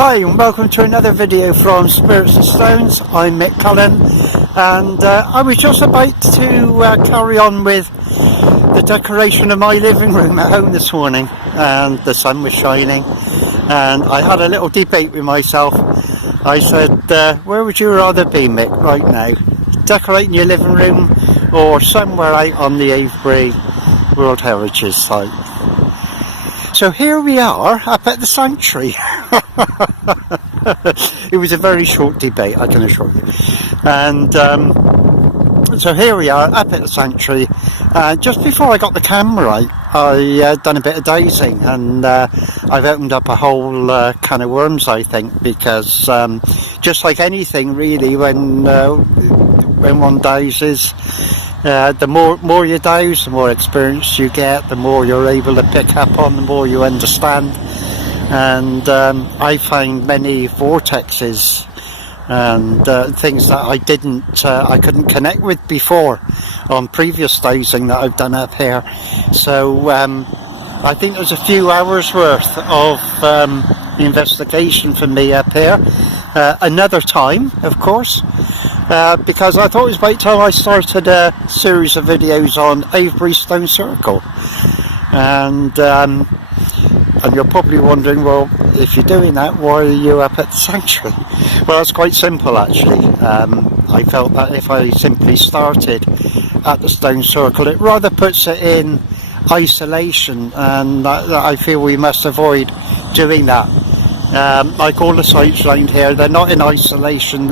Hi and welcome to another video from Spirits and Stones. I'm Mick Cullen, and I was just about to carry on with the decoration of my living room at home this morning, and the sun was shining and I had a little debate with myself. I said, where would you rather be, Mick, right now? Decorating your living room or somewhere out on the Avebury World Heritage Site? So here we are up at the sanctuary. It was a very short debate, I can assure you. And so here we are up at the sanctuary. Just before I got the camera out, I done a bit of dowsing, and I've opened up a whole can of worms, I think, because just like anything really, when one dowses, the more you douse, the more experience you get, the more you're able to pick up on, the more you understand. And I find many vortexes and things that I couldn't connect with before on previous dowsing that I've done up here. So I think there's a few hours worth of investigation for me up here. Another time, of course, because I thought it was about time I started a series of videos on Avebury Stone Circle. And you're probably wondering, well, if you're doing that, why are you up at the sanctuary? Well, it's quite simple, actually. I felt that if I simply started at the Stone Circle, it rather puts it in isolation, and I feel we must avoid doing that. Like all the sites around here, they're not in isolation.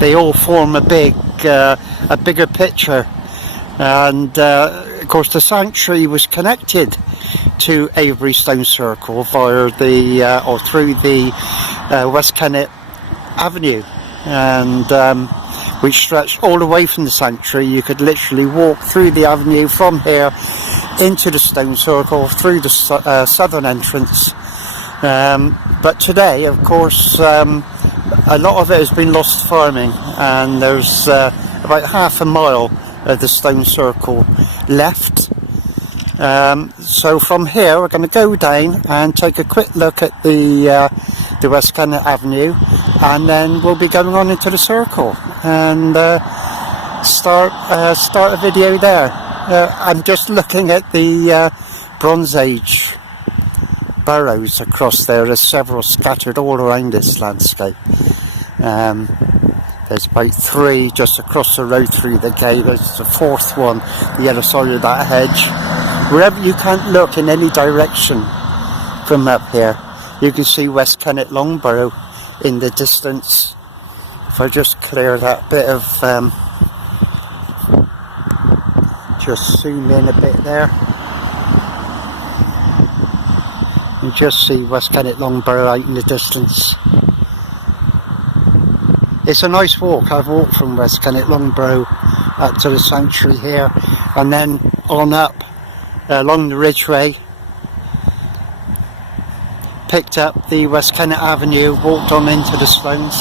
They all form a bigger picture. And of course, the sanctuary was connected to Avebury Stone Circle via through the West Kennet Avenue, and which stretched all the way from the sanctuary. You could literally walk through the avenue from here into the Stone Circle through the southern entrance. But today, of course, a lot of it has been lost to farming, and there's about half a mile of the Stone Circle left. So from here we're going to go down and take a quick look at the West Kennet Avenue, and then we'll be going on into the circle and start a video there. I'm just looking at the Bronze Age burrows across there. There's several scattered all around this landscape. There's about 3 just across the road through the gate. There's the 4th one the other side of that hedge. Wherever you can't look in any direction from up here, you can see West Kennet Longbarrow in the distance. If I just clear that bit of, just zoom in a bit there, you just see West Kennet Longbarrow out in the distance. It's a nice walk. I've walked from West Kennet Longbarrow up to the sanctuary here, and then on up along the ridgeway, picked up the West Kennet Avenue, walked on into the Stones.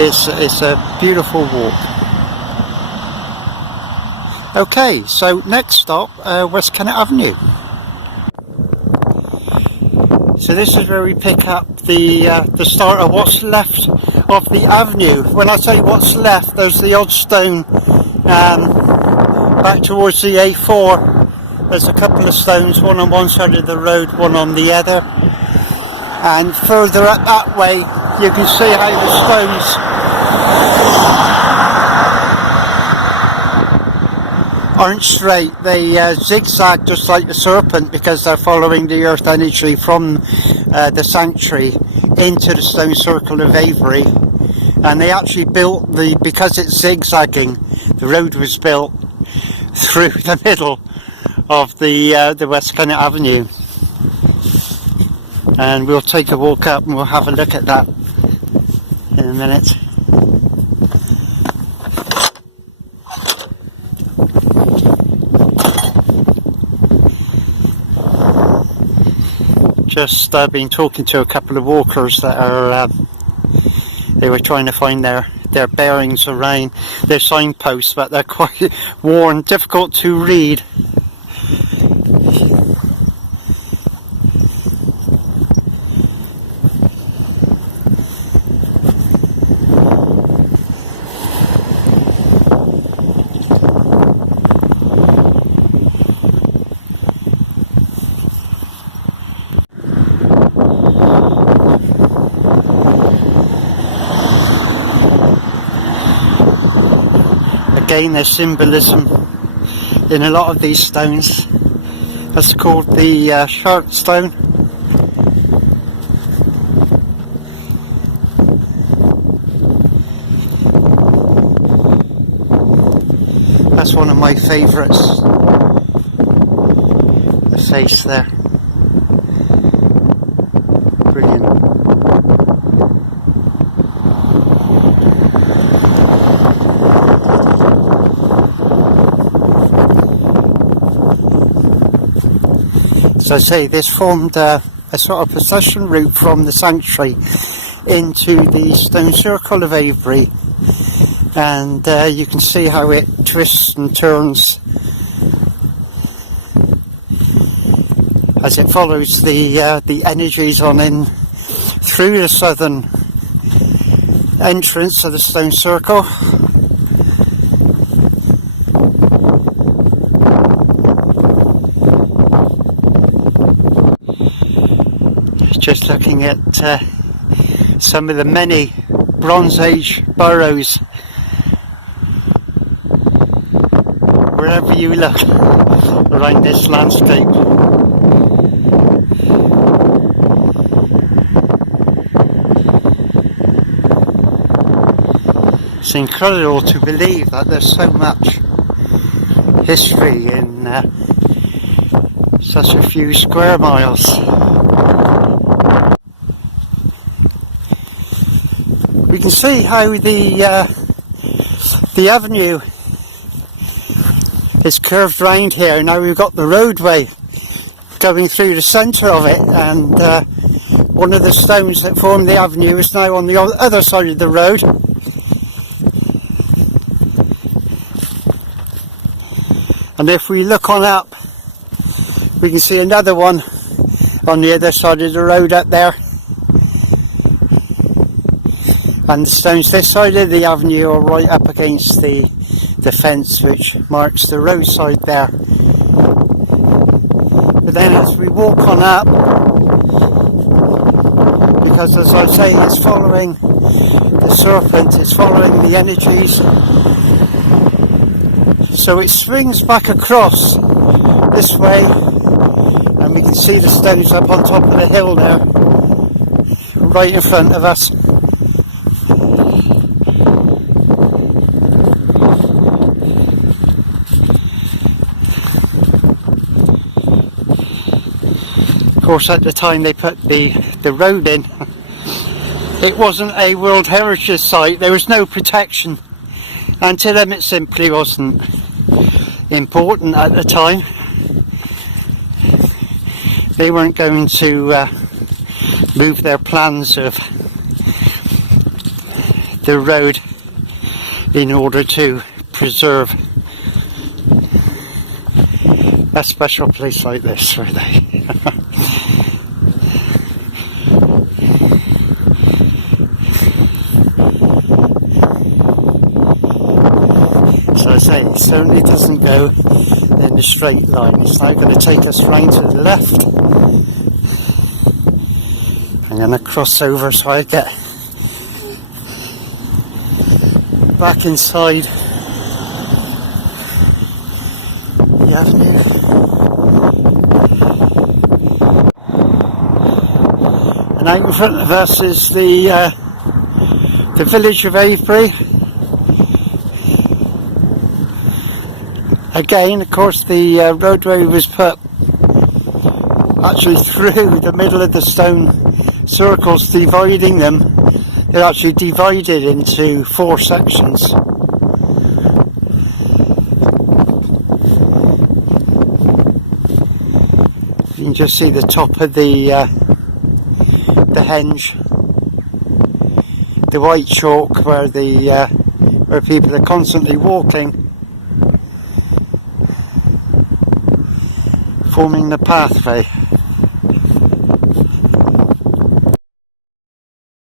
It's a beautiful walk. Okay, so next stop, West Kennet Avenue. So this is where we pick up the start of what's left of the avenue. When I say what's left, there's the odd stone back towards the A4. There's a couple of stones, one on one side of the road, one on the other. And further up that way, you can see how the stones aren't straight. They zigzag just like the serpent, because they're following the earth energy from the sanctuary into the Stone Circle of Avebury. And they actually built because it's zigzagging, the road was built through the middle of the West Kennet Avenue. And we'll take a walk up and we'll have a look at that in a minute. Just been talking to a couple of walkers that are they were trying to find their bearings around their signposts, but they're quite worn, difficult to read. Again, there's symbolism in a lot of these stones. That's called the shark stone. That's one of my favourites. The face there. Brilliant. So I say, this formed a sort of procession route from the sanctuary into the stone circle of Avebury, and you can see how it twists and turns as it follows the energies on in through the southern entrance of the stone circle. Just looking at some of the many Bronze Age burrows wherever you look around this landscape. It's incredible to believe that there's so much history in such a few square miles. We can see how the avenue is curved round here. Now we've got the roadway going through the centre of it, and one of the stones that formed the avenue is now on the other side of the road. And if we look on up, we can see another one on the other side of the road up there. And the stones this side of the avenue are right up against the fence which marks the roadside there. But then as we walk on up, because as I say, it's following the serpent, it's following the energies, so it swings back across this way, and we can see the stones up on top of the hill there, right in front of us. Of course, at the time they put the road in, it wasn't a World Heritage Site. There was no protection, and to them it simply wasn't important at the time. They weren't going to move their plans of the road in order to preserve a special place like this, were they? So I say, it certainly doesn't go in a straight line. It's now going to take us round to the left. I'm going to cross over so I get back inside the avenue. And out in front of us is the village of Avebury. Again, of course, the roadway was put actually through the middle of the stone circles, dividing them. They're actually divided into 4 sections. You can just see the top of the henge, the white chalk where where people are constantly walking, forming the pathway.